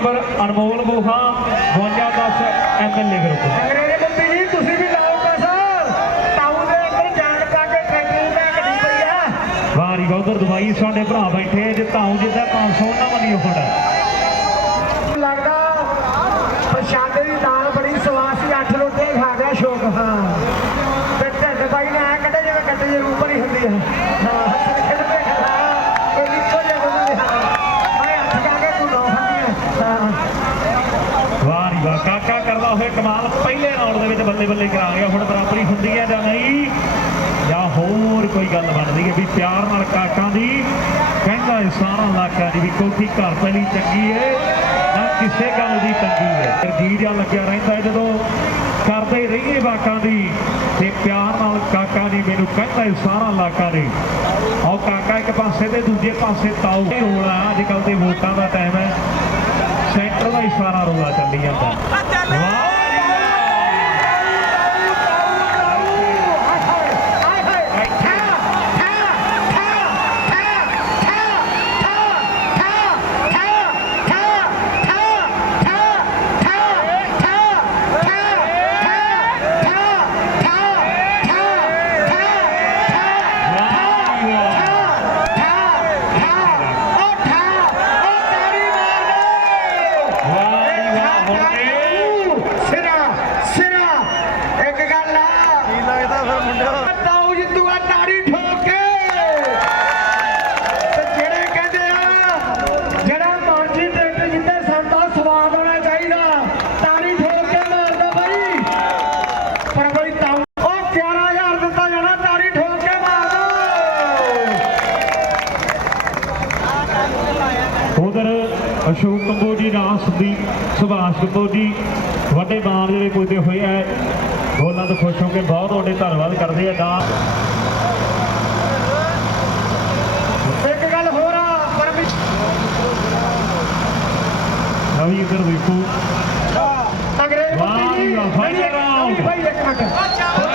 Member Anmol Boha 5210 MLA group ਵਾਰੀ ਗੌਦਰ ਦਵਾਈ ਸਾਡੇ ਭਰਾ ਬੈਠੇ ਜੇ ਤਾਉ ਜਿੱਦਾਂ 500 ਨਾ ਮੰਨੀ ਉਹ ਲੱਗਦਾ ਪ੍ਰਸ਼ਾਦੇ ਦੀ ਦਾਲ ਬੜੀ ਸਵਾਦ ਸੀ ਅੱਠ ਰੋਟੀਆਂ ਖਾ ਗਿਆ ਸ਼ੋਕ ਹਾਂ। ਤੇ ਢੱਡ ਬਾਈ ਨੇ ਕੱਢੇ ਜਿਵੇਂ ਕੱਢੇ ਜੇ ਉੱਪਰ ਹੀ ਹੁੰਦੀ ਹੈ ਕਾਕਾ ਕਰਦਾ ਹੋਏ ਕਮਾਲ, ਪਹਿਲੇ ਰਾਉਂਡ ਦੇ ਵਿੱਚ ਬੱਲੇ ਬੱਲੇ ਕਰਾ ਗਿਆ, ਹੁਣ ਬਰਾਬਰੀ ਹੁੰਦੀ ਹੈ ਜਾਂ ਨਹੀਂ? ਜਾਂ ਹੋਰ ਕੋਈ ਗੱਲ ਬਣਦੀ ਹੈ ਵੀ ਪਿਆਰ ਨਾਲ ਕਾਕਾਂ ਦੀ, ਕਹਿੰਦਾ ਸਾਰਾ ਇਲਾਕਾ ਦੀ ਵੀ ਕੋਠੀ ਘਰ ਪਹਿਲੀ ਚੰਗੀ ਹੈ ਨਾ ਕਿਸੇ ਗੱਲ ਦੀ ਤੰਗੀ ਹੈ ਜੀ ਜਿਹਾ ਲੱਗਿਆ ਰਹਿੰਦਾ ਜਦੋਂ ਕਰਦੇ ਰਹੀਏ ਵਾਕਾਂ ਦੀ, ਤੇ ਪਿਆਰ ਨਾਲ ਕਾਕਾ ਦੀ ਮੈਨੂੰ ਕਹਿੰਦਾ ਇਹ ਸਾਰਾ ਇਲਾਕਾ ਦੀ ਆਓ ਕਾਕਾ ਇੱਕ ਪਾਸੇ ਤੇ ਦੂਜੇ ਪਾਸੇ ਤਾਊ ਇਹ ਅੱਜ ਕੱਲ ਦੇ ਵੋਟਾਂ ਦਾ ਟਾਈਮ ਹੈ। ਸਾਰਾ ਰੋਲਾ ਚੱਲੀ ਜਾਂਦਾ ਵਾਹ ਵਾਹ ਜੀ ਵਾਹ ਹੁਣ ਇਹ ਸਿਰਾ ਸਿਰਾ ਇੱਕ ਗੱਲ ਆ ਕੀ ਫਿਰ ਮੁੰਡਾ ਤਾਊ ਜਿੱਤੂਗਾ ਤਾੜੀ ਠੋਕ ਕੇ। ਤੇ ਜਿਹੜੇ ਕਹਿੰਦੇ ਆ ਜਿਹੜਾ ਮਾਂਜੀ ਟਰੈਕਟਰ ਜਿੱਤੇ ਸੰਤਾ ਸਵਾਦ ਹੋਣਾ ਚਾਹੀਦਾ ਤਾੜੀ ਠੋਕ ਕੇ ਮਾਰਦਾ ਬਾਈ। ਪਰ ਕੋਈ ਤਾਊ ਉਹ 11000 ਦਿੱਤਾ ਜਾਣਾ ਤਾੜੀ ਠੋਕ ਕੇ ਮਾਰ ਦੋ। ਉਧਰ ਅਸ਼ੋਕ ਕੰਬੋਜ ਜੀ ਰਾਸ ਦੀ ਸੁਭਾਸ਼ ਕੰਬੋਜ ਜੀ ਵੱਡੇ ਮਾਨ ਜਿਹੜੇ ਪੁੱਜਦੇ ਹੋਏ ਆ ਉਹਨਾਂ ਤੋਂ ਖੁਸ਼ ਹੋ ਕੇ ਬਹੁਤ ਵੱਡੇ ਧੰਨਵਾਦ ਕਰਦੇ ਆ ਦਾ ਇੱਕ ਗੱਲ ਹੋਰ ਆ ਪਰ ਨਵੀਂ ਇਧਰ ਵੇਖੋ ਅੰਗਰੇਜ਼ ਬੰਦੀ ਜੀ। ਵਾਹ। ਭਾਈ ਇੱਕ ਮਿੰਟ।